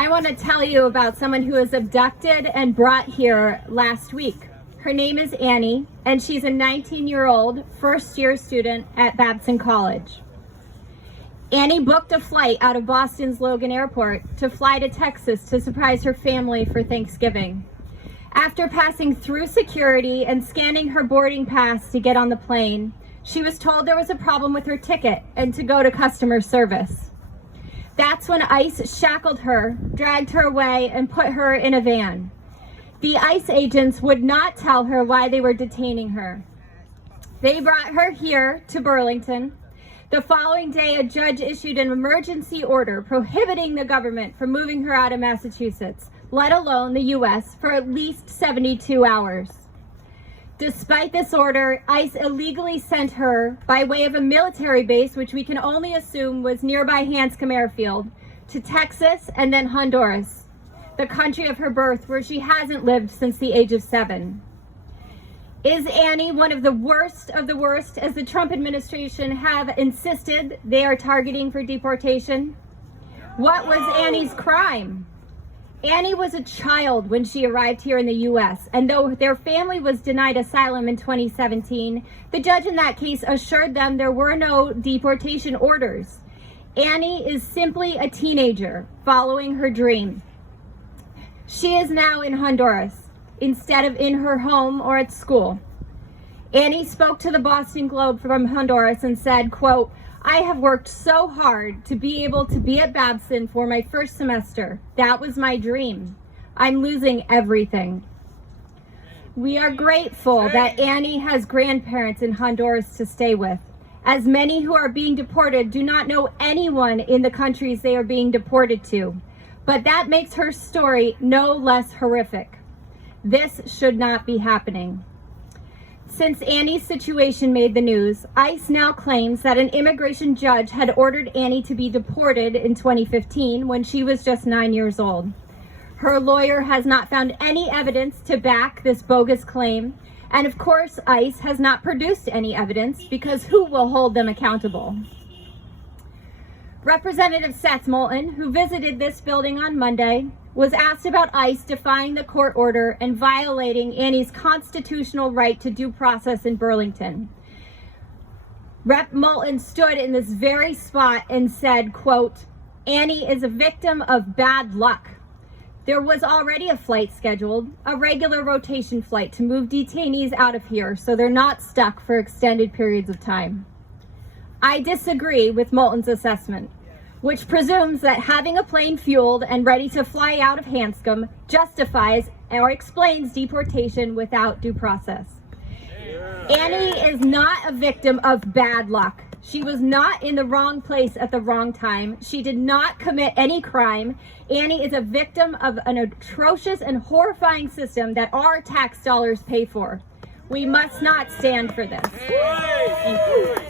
I want to tell you about someone who was abducted and brought here last week. Her name is Annie, and she's a 19-year-old first-year student at Babson College. Annie booked a flight out of Boston's Logan Airport to fly to Texas to surprise her family for Thanksgiving. After passing through security and scanning her boarding pass to get on the plane, she was told there was a problem with her ticket and to go to customer service. That's when ICE shackled her, dragged her away, and put her in a van. The ICE agents would not tell her why they were detaining her. They brought her here to Burlington. The following day, a judge issued an emergency order prohibiting the government from moving her out of Massachusetts, let alone the U.S., for at least 72 hours. Despite this order, ICE illegally sent her by way of a military base, which we can only assume was nearby Hanscom Airfield, to Texas and then Honduras, the country of her birth, where she hasn't lived since the age of 7. Is Annie one of the worst, as the Trump administration have insisted they are targeting for deportation? What was Annie's crime? Annie was a child when she arrived here in the U.S., and though their family was denied asylum in 2017, the judge in that case assured them there were no deportation orders. Annie is simply a teenager following her dream. She is now in Honduras instead of in her home or at school. Annie spoke to the Boston Globe from Honduras and said, quote, "I have worked so hard to be able to be at Babson for my first semester. That was my dream. I'm losing everything." We are grateful that Annie has grandparents in Honduras to stay with, as many who are being deported do not know anyone in the countries they are being deported to. But that makes her story no less horrific. This should not be happening. Since Annie's situation made the news, ICE now claims that an immigration judge had ordered Annie to be deported in 2015 when she was just 9 years old. Her lawyer has not found any evidence to back this bogus claim, and of course ICE has not produced any evidence because who will hold them accountable? Representative Seth Moulton, who visited this building on Monday, was asked about ICE defying the court order and violating Annie's constitutional right to due process in Burlington. Rep. Moulton stood in this very spot and said, quote, "Annie is a victim of bad luck. There was already a flight scheduled, a regular rotation flight to move detainees out of here so they're not stuck for extended periods of time." I disagree with Moulton's assessment, which presumes that having a plane fueled and ready to fly out of Hanscom justifies or explains deportation without due process. Annie is not a victim of bad luck. She was not in the wrong place at the wrong time. She did not commit any crime. Annie is a victim of an atrocious and horrifying system that our tax dollars pay for. We must not stand for this. Thank you.